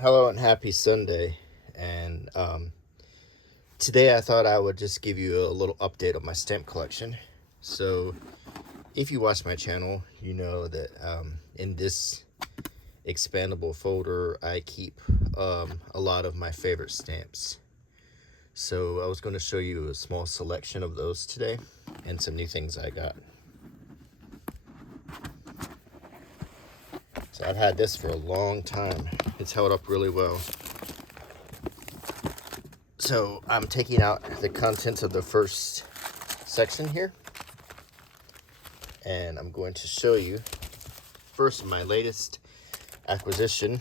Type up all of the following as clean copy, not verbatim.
Hello and happy Sunday. And today I thought I would just give you a little update on my stamp collection. So if you watch my channel, you know that in this expandable folder I keep a lot of my favorite stamps. So I was going to show you a small selection of those today and some new things I got. So I've had this for a long time. It's held up really well. So I'm taking out the contents of the first section here, and I'm going to show you first my latest acquisition,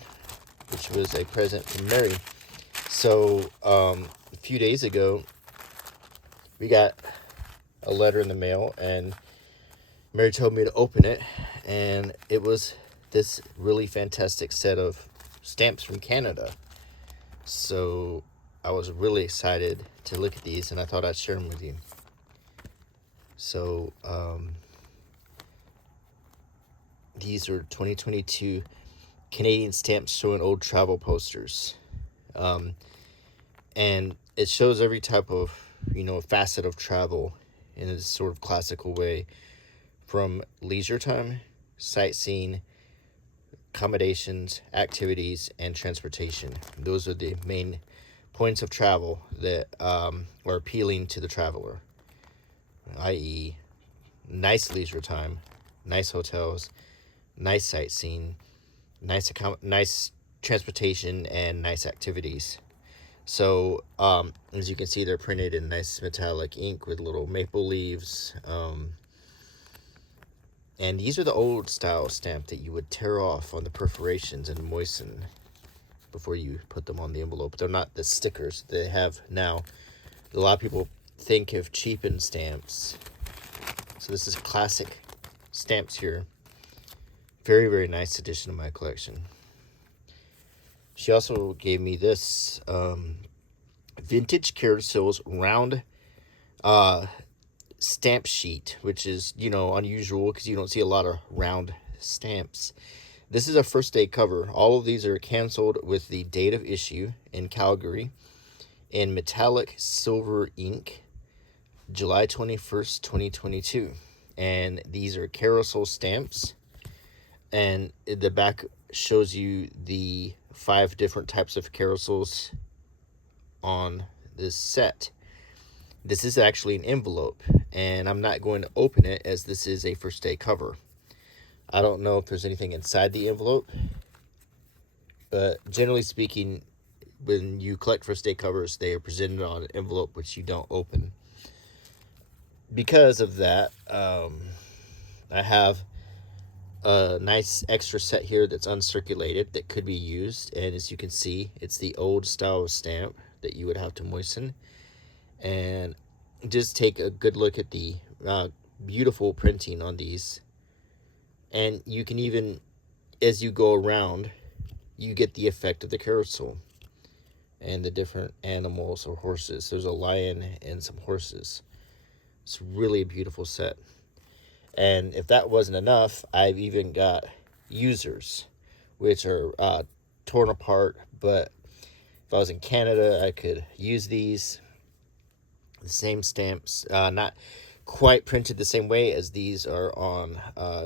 which was a present from Mary. So a few days ago we got a letter in the mail, and Mary told me to open it, and it was this really fantastic set of stamps from Canada. So I was really excited to look at these, and I thought I'd share them with you. So these are 2022 Canadian stamps showing old travel posters. And it shows every type of, facet of travel in a sort of classical way, from leisure time, sightseeing, accommodations, activities, and transportation. Those are the main points of travel that are appealing to the traveler, i.e. nice leisure time, nice hotels, nice sightseeing, nice transportation, and nice activities. So as you can see, they're printed in nice metallic ink with little maple leaves. And these are the old style stamp that you would tear off on the perforations and moisten before you put them on the envelope. They're not the stickers they have now. A lot of people think of cheapened stamps. So this is classic stamps here. Very, very nice addition to my collection. She also gave me this vintage carousels round stamp sheet, which is, unusual because you don't see a lot of round stamps. This is a first day cover. All of these are canceled with the date of issue in Calgary in metallic silver ink, July 21st, 2022. And these are carousel stamps. And the back shows you the 5 different types of carousels on this set. This is actually an envelope, and I'm not going to open it as this is a first day cover. I don't know if there's anything inside the envelope, but generally speaking, when you collect first day covers, they are presented on an envelope which you don't open. Because of that, I have a nice extra set here that's uncirculated that could be used, and as you can see, it's the old style of stamp that you would have to moisten. And just take a good look at the beautiful printing on these. And you can even, as you go around, you get the effect of the carousel and the different animals or horses. There's a lion and some horses. It's really a beautiful set. And if that wasn't enough, I've even got users, which are torn apart. But if I was in Canada, I could use these. The same stamps, not quite printed the same way as these are on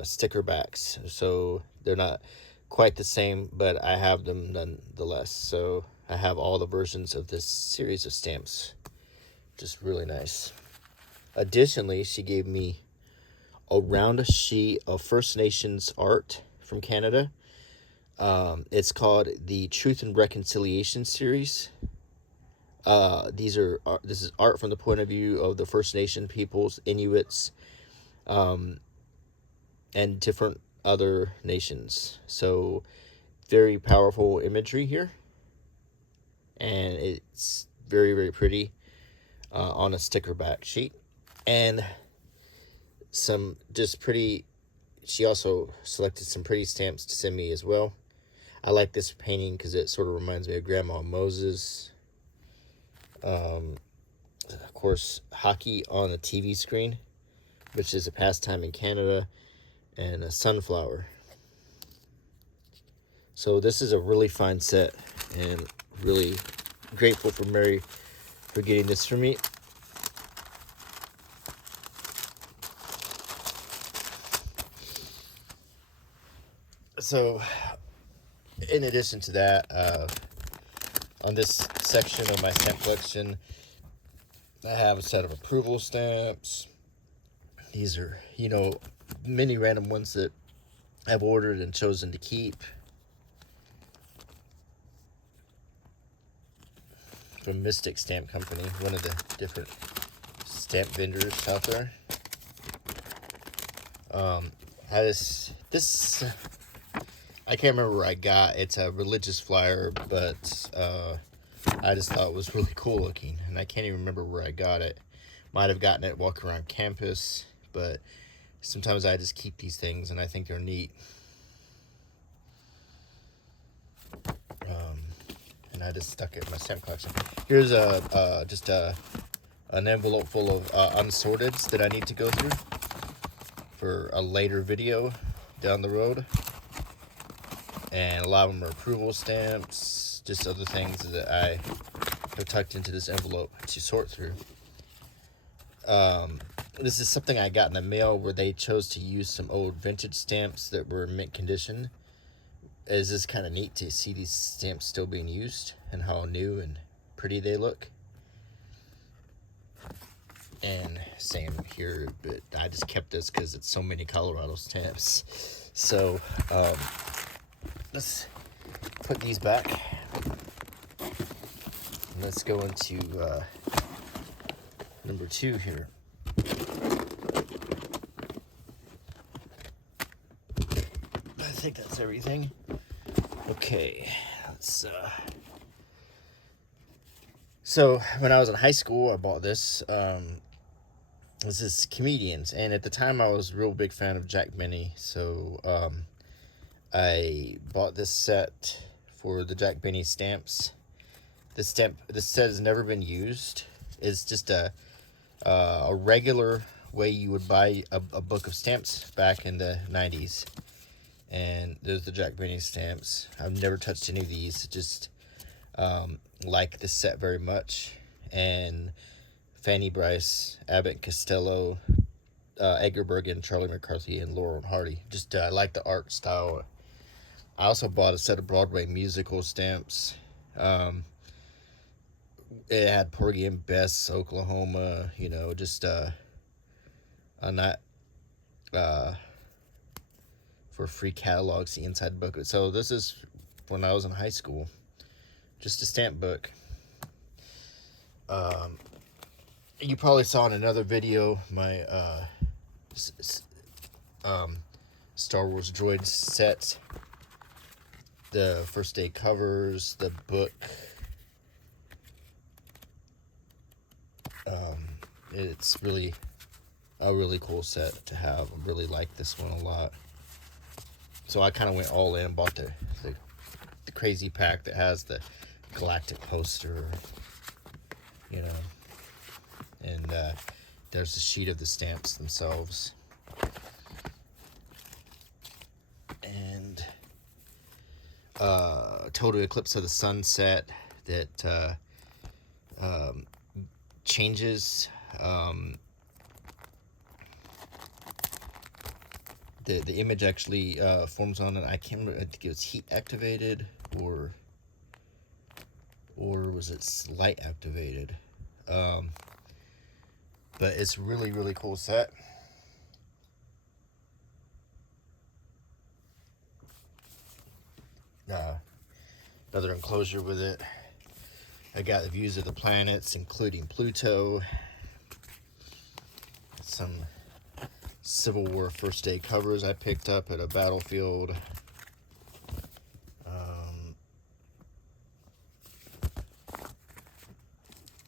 sticker backs, so they're not quite the same, but I have them nonetheless. So I have all the versions of this series of stamps, just really nice. Additionally, she gave me a round sheet of First Nations art from Canada. It's called the Truth and Reconciliation series. This is art from the point of view of the First Nation peoples, Inuits, and different other nations. So very powerful imagery here, and it's very, very pretty on a sticker back sheet. And some just pretty, she also selected some pretty stamps to send me as well. I like this painting because it sort of reminds me of Grandma Moses. Of course, hockey on a TV screen, which is a pastime in Canada, and a sunflower. So this is a really fine set. and really grateful for Mary for getting this for me. So, in addition to that, on this section of my stamp collection, I have a set of approval stamps. These are, many random ones that I've ordered and chosen to keep from Mystic Stamp Company, one of the different stamp vendors out there. I can't remember where I got. It's a religious flyer, but I just thought it was really cool looking, and I can't even remember where I got it. Might have gotten it walking around campus, but sometimes I just keep these things, and I think they're neat. And I just stuck it in my stamp collection. Here's an envelope full of unsorteds that I need to go through for a later video down the road. And a lot of them are approval stamps, just other things that I have tucked into this envelope to sort through. This is something I got in the mail where they chose to use some old vintage stamps that were in mint condition. It's just kind of neat to see these stamps still being used and how new and pretty they look. And same here, but I just kept this because it's so many Colorado stamps. So let's put these back. Let's go into number 2 here. I think that's everything. Okay, let's so when I was in high school, I bought this. This is Comedians, and at the time I was a real big fan of Jack Benny, so I bought this set for the Jack Benny stamps. This set has never been used. It's just a regular way you would buy a book of stamps back in the 90s. And there's the Jack Benny stamps. I've never touched any of these. Just like this set very much. And Fanny Bryce, Abbott Costello, Edgar Bergen, Charlie McCarthy, and Laurel and Hardy. Just I like the art style. I also bought a set of Broadway musical stamps. It had Porgy and Bess, Oklahoma, just on that for free catalogs, the inside book. So this is when I was in high school, just a stamp book. You probably saw in another video my Star Wars droid set, the first day covers, the book. It's really a really cool set to have. I really like this one a lot. So I kind of went all in and bought the crazy pack that has the galactic poster, and there's a sheet of the stamps themselves. And Total Eclipse of the Sun set that changes the image actually forms on it. I can't remember. I think it was heat activated or was it light activated? But it's really, really cool set. Another enclosure with it. I got the views of the planets, including Pluto. Some Civil War first day covers I picked up at a battlefield.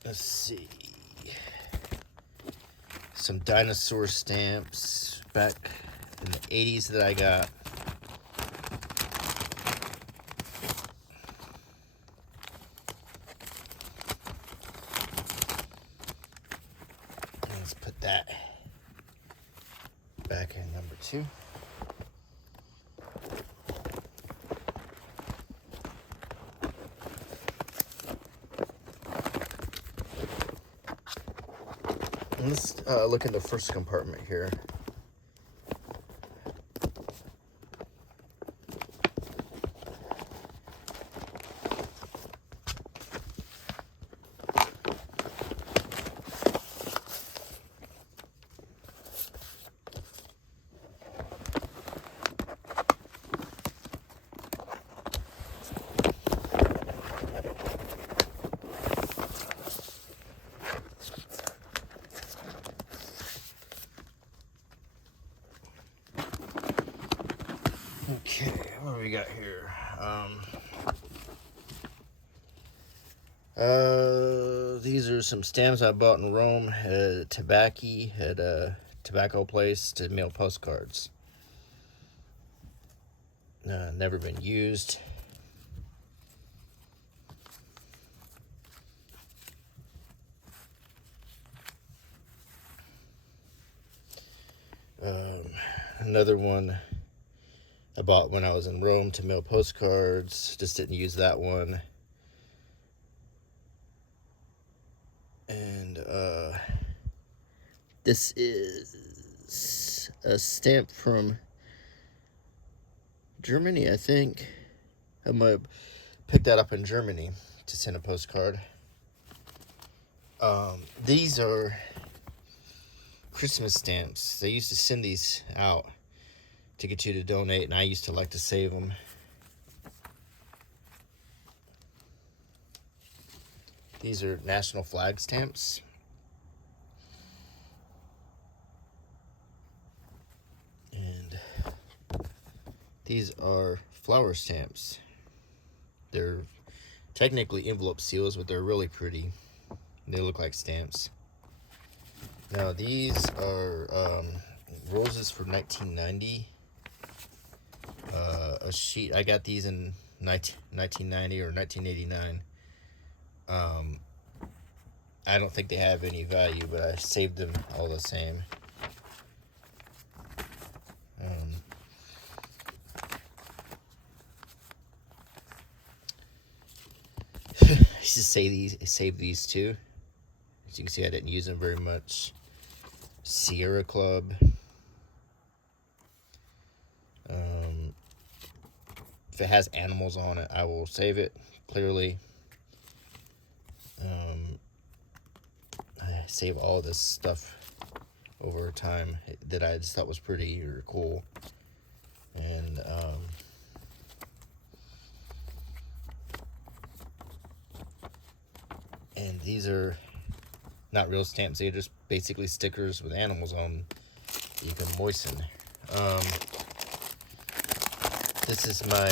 Let's see. Some dinosaur stamps back in the 80s that I got. Let's put that back in number 2. Let's look in the first compartment here. Okay, what do we got here? These are some stamps I bought in Rome at at a tobacco place to mail postcards. Never been used. Another one I bought when I was in Rome to mail postcards. Just didn't use that one. And this is a stamp from Germany, I think. I'm gonna pick that up in Germany to send a postcard. These are Christmas stamps. They used to send these out to get you to donate, and I used to like to save them. These are national flag stamps. And these are flower stamps. They're technically envelope seals, but they're really pretty. They look like stamps. Now these are roses for 1990. A sheet. I got these in 1990 or 1989. I don't think they have any value, but I saved them all the same. I used to save these too. As you can see, I didn't use them very much. Sierra Club. If it has animals on it, I will save it, clearly. I save all this stuff over time that I just thought was pretty or cool. And these are not real stamps. They're just basically stickers with animals on you can moisten. This is my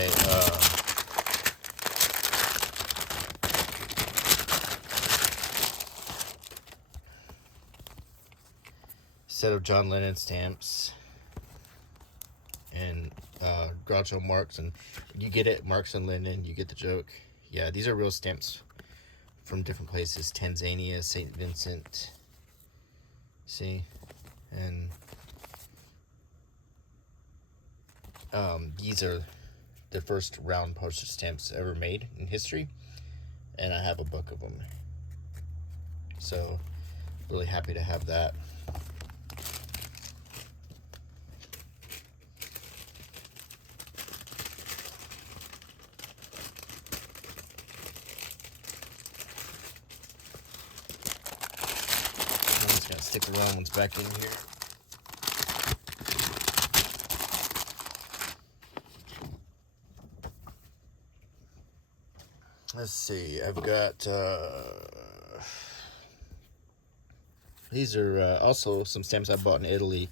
set of John Lennon stamps and Groucho Marx, and you get it, Marx and Lennon, you get the joke. Yeah, these are real stamps from different places. Tanzania, St. Vincent. See? And these are the first round postage stamps ever made in history, and I have a book of them. So, really happy to have that. I'm just gonna stick the wrong ones back in here. Let's see, I've got, these are also some stamps I bought in Italy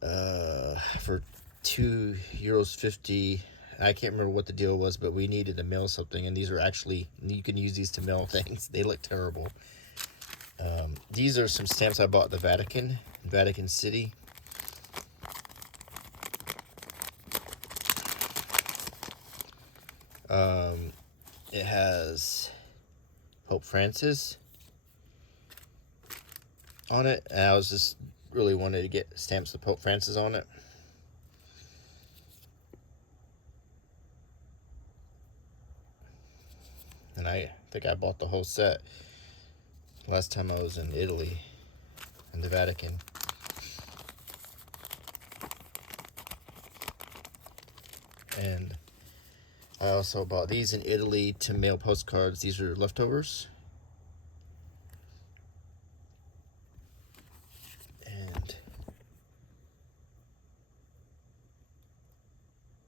for €2.50. I can't remember what the deal was, but we needed to mail something, and these are actually, you can use these to mail things. They look terrible. These are some stamps I bought at the Vatican City. It has Pope Francis on it, and I was just really wanted to get stamps with Pope Francis on it. And I think I bought the whole set last time I was in Italy. in the Vatican. And I also bought these in Italy to mail postcards. These are leftovers. And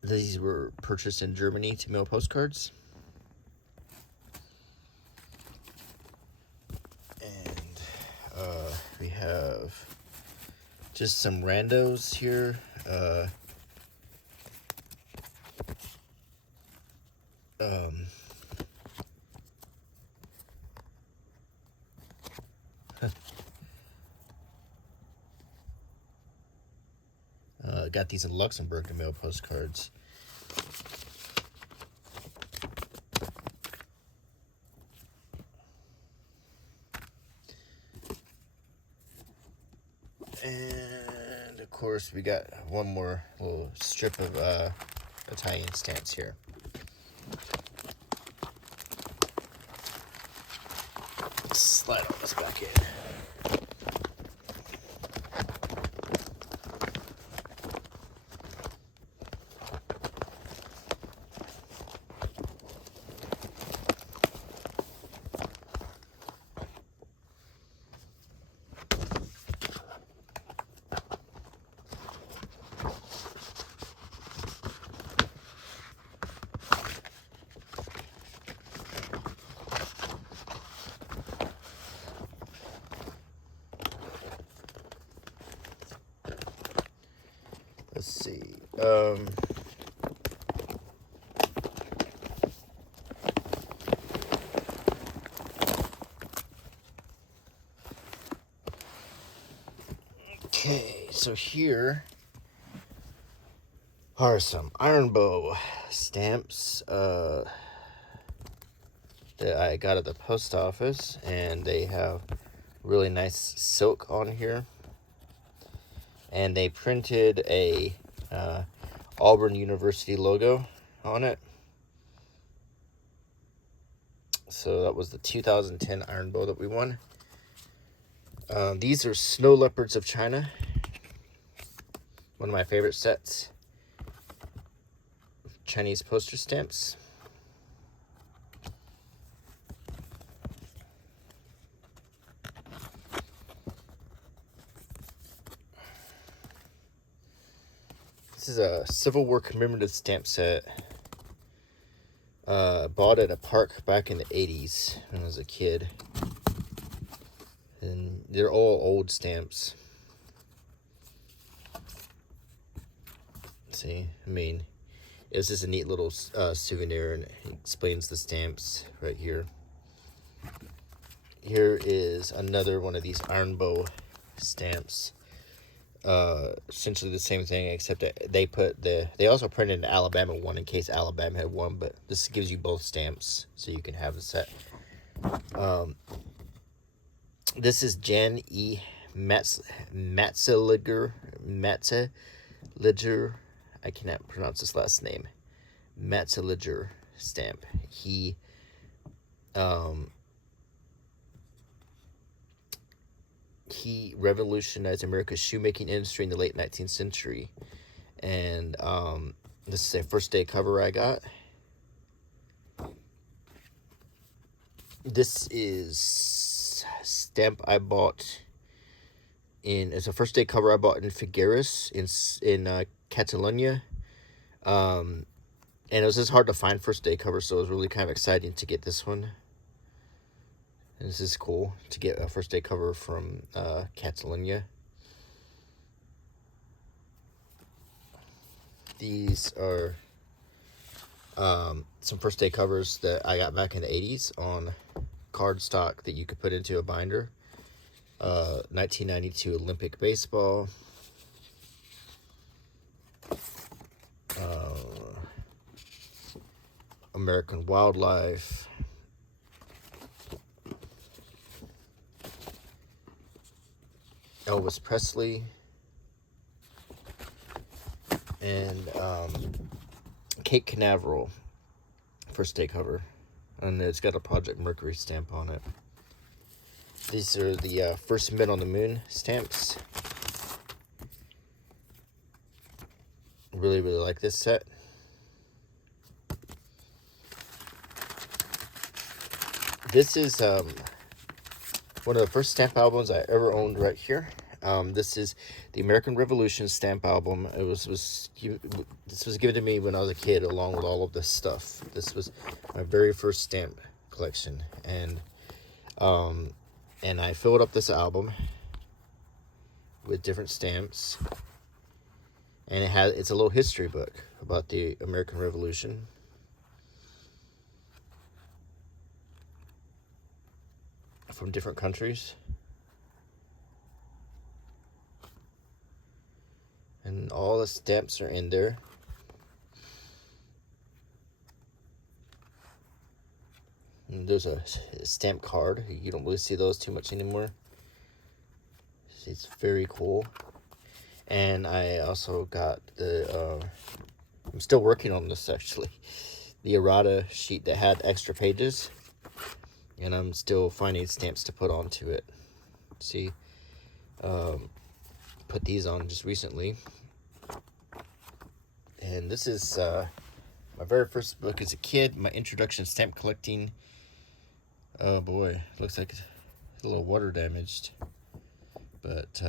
these were purchased in Germany to mail postcards. And we have just some randos here. Got these in Luxembourg to mail postcards. And of course, we got one more little strip of Italian stamps here. Let's slide all this back in. Let's see. Okay, so here are some iron bow stamps that I got at the post office, and they have really nice silk on here. And they printed a Auburn University logo on it. So that was the 2010 iron bow that we won. These are Snow Leopards of China. One of my favorite sets. Chinese poster stamps. This is a Civil War commemorative stamp set. Bought at a park back in the 80s when I was a kid. And they're all old stamps. See, I mean, it's just a neat little souvenir, and it explains the stamps right here. Here is another one of these iron bow stamps. Essentially the same thing, except that they also printed an Alabama one in case Alabama had one, but this gives you both stamps so you can have the set. This is Jan E. Matzeliger. I cannot pronounce this last name. Matzeliger stamp. He revolutionized America's shoemaking industry in the late 19th century. And this is a first day cover I got. This is stamp I bought it's a first day cover I bought in Figueres in Catalonia. And it was just hard to find first day covers, so it was really kind of exciting to get this one. And this is cool to get a first day cover from Catalonia. These are some first day covers that I got back in the 80s on cardstock that you could put into a binder. 1992 Olympic baseball. American wildlife. Elvis Presley. And Cape Canaveral first day cover. And it's got a Project Mercury stamp on it. These are the first Men on the Moon stamps. Really, really like this set. This is one of the first stamp albums I ever owned right here. This is the American Revolution stamp album. This was given to me when I was a kid, along with all of this stuff. This was my very first stamp collection, and I filled up this album with different stamps, and it's a little history book about the American Revolution. From different countries. And all the stamps are in there. And there's a stamp card. You don't really see those too much anymore. It's very cool. And I also got I'm still working on this actually. The errata sheet that had extra pages. And I'm still finding stamps to put onto it. See, put these on just recently. And this is my very first book as a kid, my introduction to stamp collecting. Oh boy, looks like it's a little water damaged. But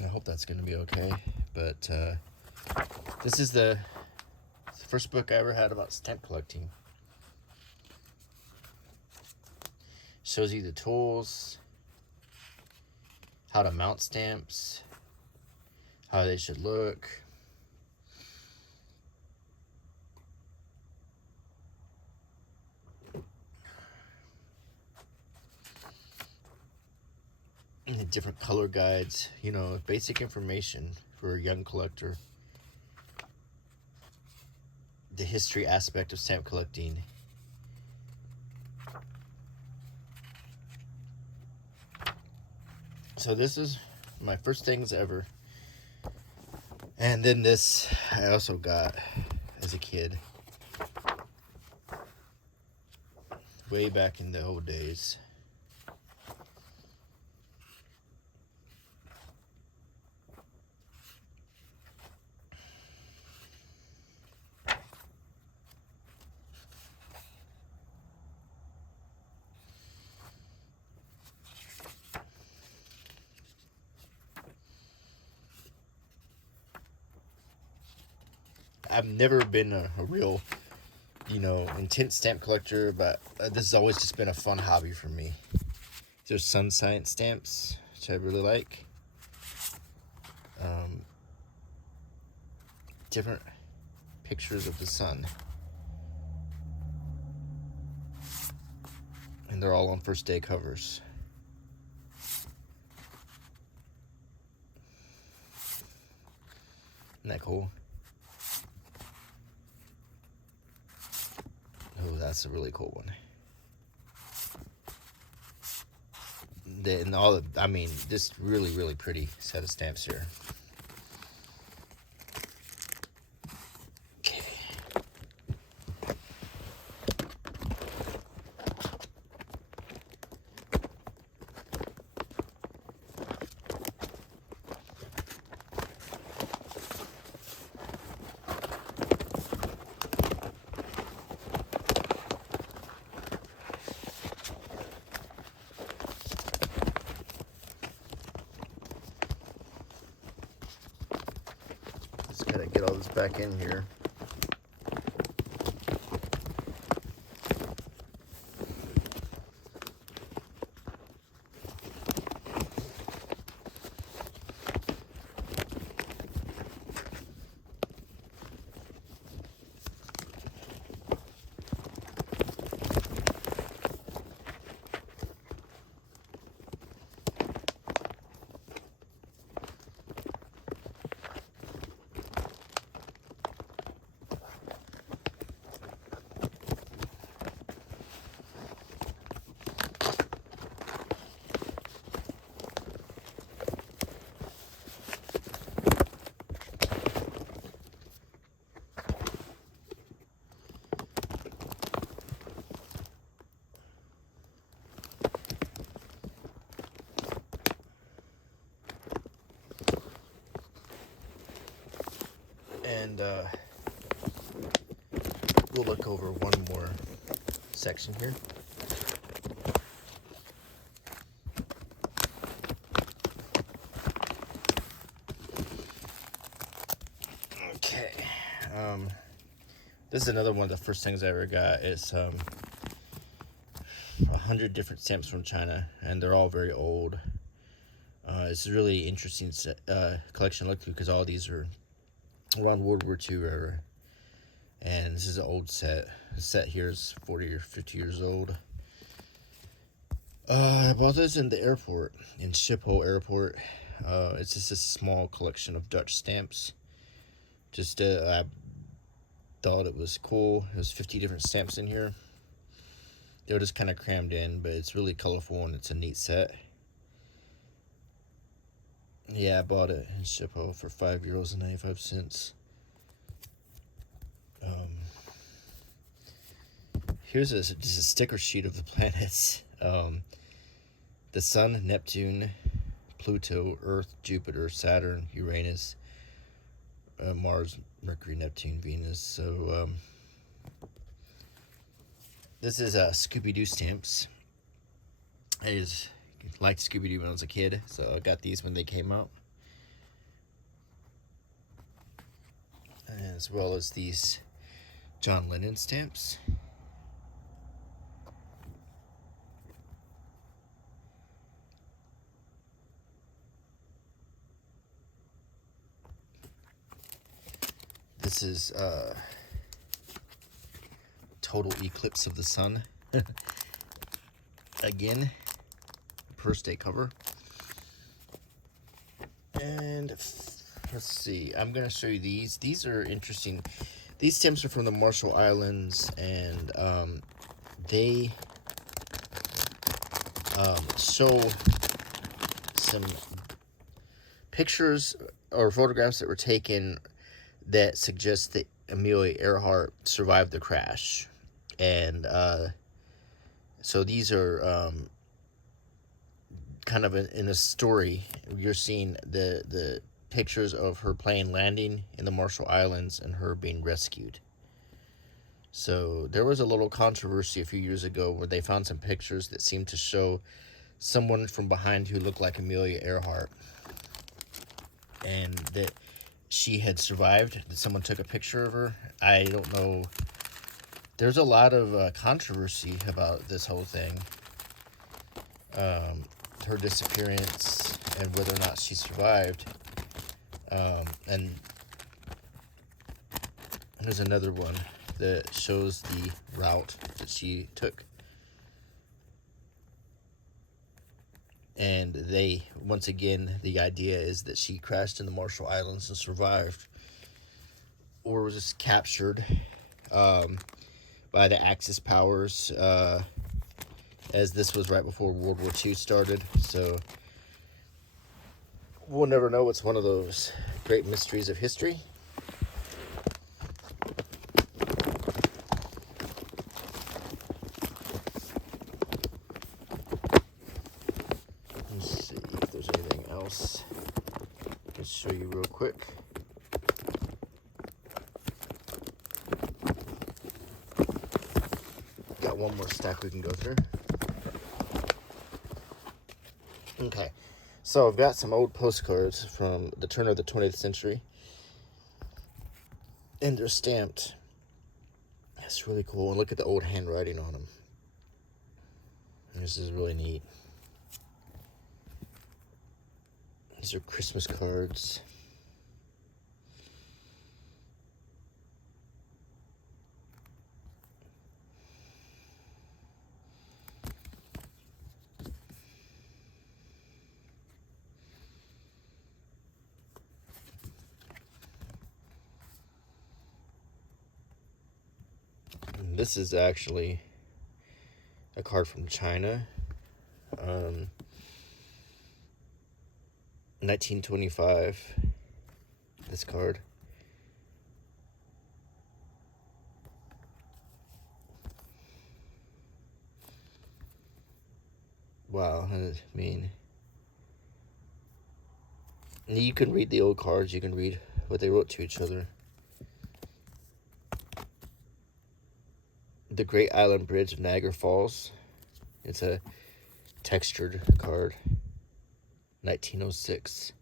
I hope that's going to be okay. But this is the first book I ever had about stamp collecting. Shows you the tools, how to mount stamps, how they should look. And the different color guides, basic information for a young collector. The history aspect of stamp collecting. So this is my first things ever. And then this I also got as a kid. Way back in the old days. I've never been a real, intense stamp collector, but this has always just been a fun hobby for me. There's sun science stamps, which I really like. Different pictures of the sun. And they're all on first day covers. Isn't that cool? Oh, that's a really cool one. Just really, really pretty set of stamps here. Okay. Gotta get all this back in here. And we'll look over one more section here. Okay. This is another one of the first things I ever got. It's 100 different stamps from China, and they're all very old. It's a really interesting collection to look through because all these are around World War II era. And this is an old set. The set here is 40 or 50 years old. I bought this in the airport, in Schiphol Airport. It's just a small collection of Dutch stamps. I thought it was cool. There's 50 different stamps in here. They were just kind of crammed in, but it's really colorful and it's a neat set. Yeah, I bought it in Schiphol for €5.95. Here's just a sticker sheet of the planets. The Sun, Neptune, Pluto, Earth, Jupiter, Saturn, Uranus, Mars, Mercury, Neptune, Venus. So this is Scooby-Doo stamps. I just liked Scooby-Doo when I was a kid, so I got these when they came out. As well as these John Lennon stamps. This is Total Eclipse of the Sun. Again, first day cover. And let's see, I'm going to show you these. These are interesting. These stamps are from the Marshall Islands, and they show some pictures or photographs that were taken that suggest that Amelia Earhart survived the crash. And so these are kind of in a story. You're seeing the pictures of her plane landing in the Marshall Islands and her being rescued. So there was a little controversy a few years ago where they found some pictures that seemed to show someone from behind who looked like Amelia Earhart, and that she had survived, that someone took a picture of her. I don't know. There's a lot of controversy about this whole thing. Her disappearance and whether or not she survived. And there's another one that shows the route that she took. And once again, the idea is that she crashed in the Marshall Islands and survived, or was just captured by the Axis powers, as this was right before World War II started. So we'll never know. It's one of those great mysteries of history. Let's see if there's anything else. Let's show you real quick. Got one more stack we can go through. Okay, so I've got some old postcards from the turn of the 20th century, and they're stamped. That's really cool. And look at the old handwriting on them. This is really neat. These are Christmas cards. This is actually a card from China. 1925. This card. Wow, I mean, you can read the old cards. You can read what they wrote to each other. The Great Island Bridge of Niagara Falls. It's a textured card. 1906.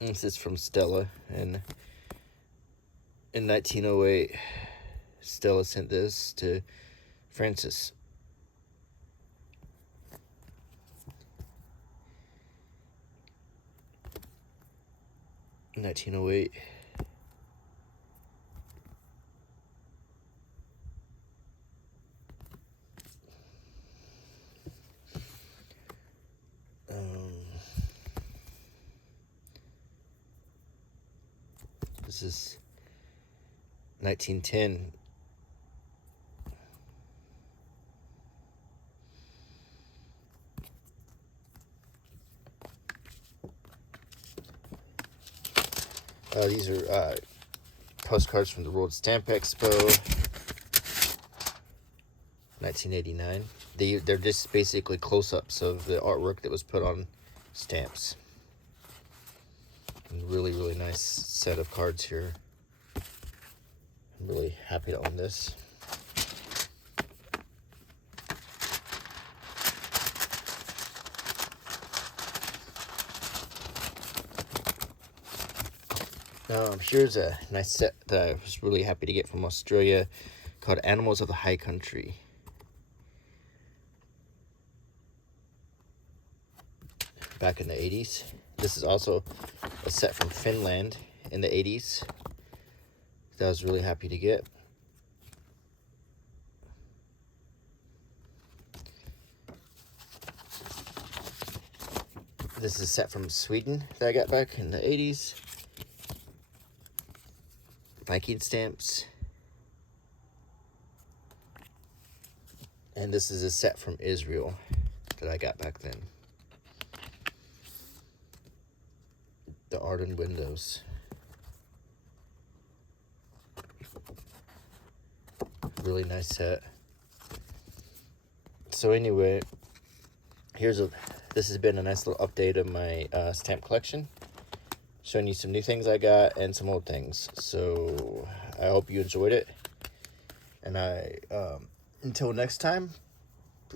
This is from Stella, and in 1908, Stella sent this to Francis. In 1908. This is 1910. These are postcards from the World Stamp Expo, 1989. They're just basically close-ups of the artwork that was put on stamps. Really, really nice set of cards here. I'm really happy to own this. Here's a nice set that I was really happy to get from Australia called Animals of the High Country. Back in the 80s. This is also a set from Finland in the 80s that I was really happy to get. This is a set from Sweden that I got back in the 80s. Viking stamps. And this is a set from Israel that I got back then. The Arden windows. Really nice set. So anyway, this has been a nice little update of my stamp collection, showing you some new things I got and some old things. So I hope you enjoyed it, and until next time,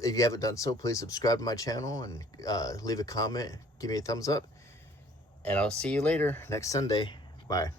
if you haven't done so, please subscribe to my channel and leave a comment, give me a thumbs up, and I'll see you later next Sunday. Bye.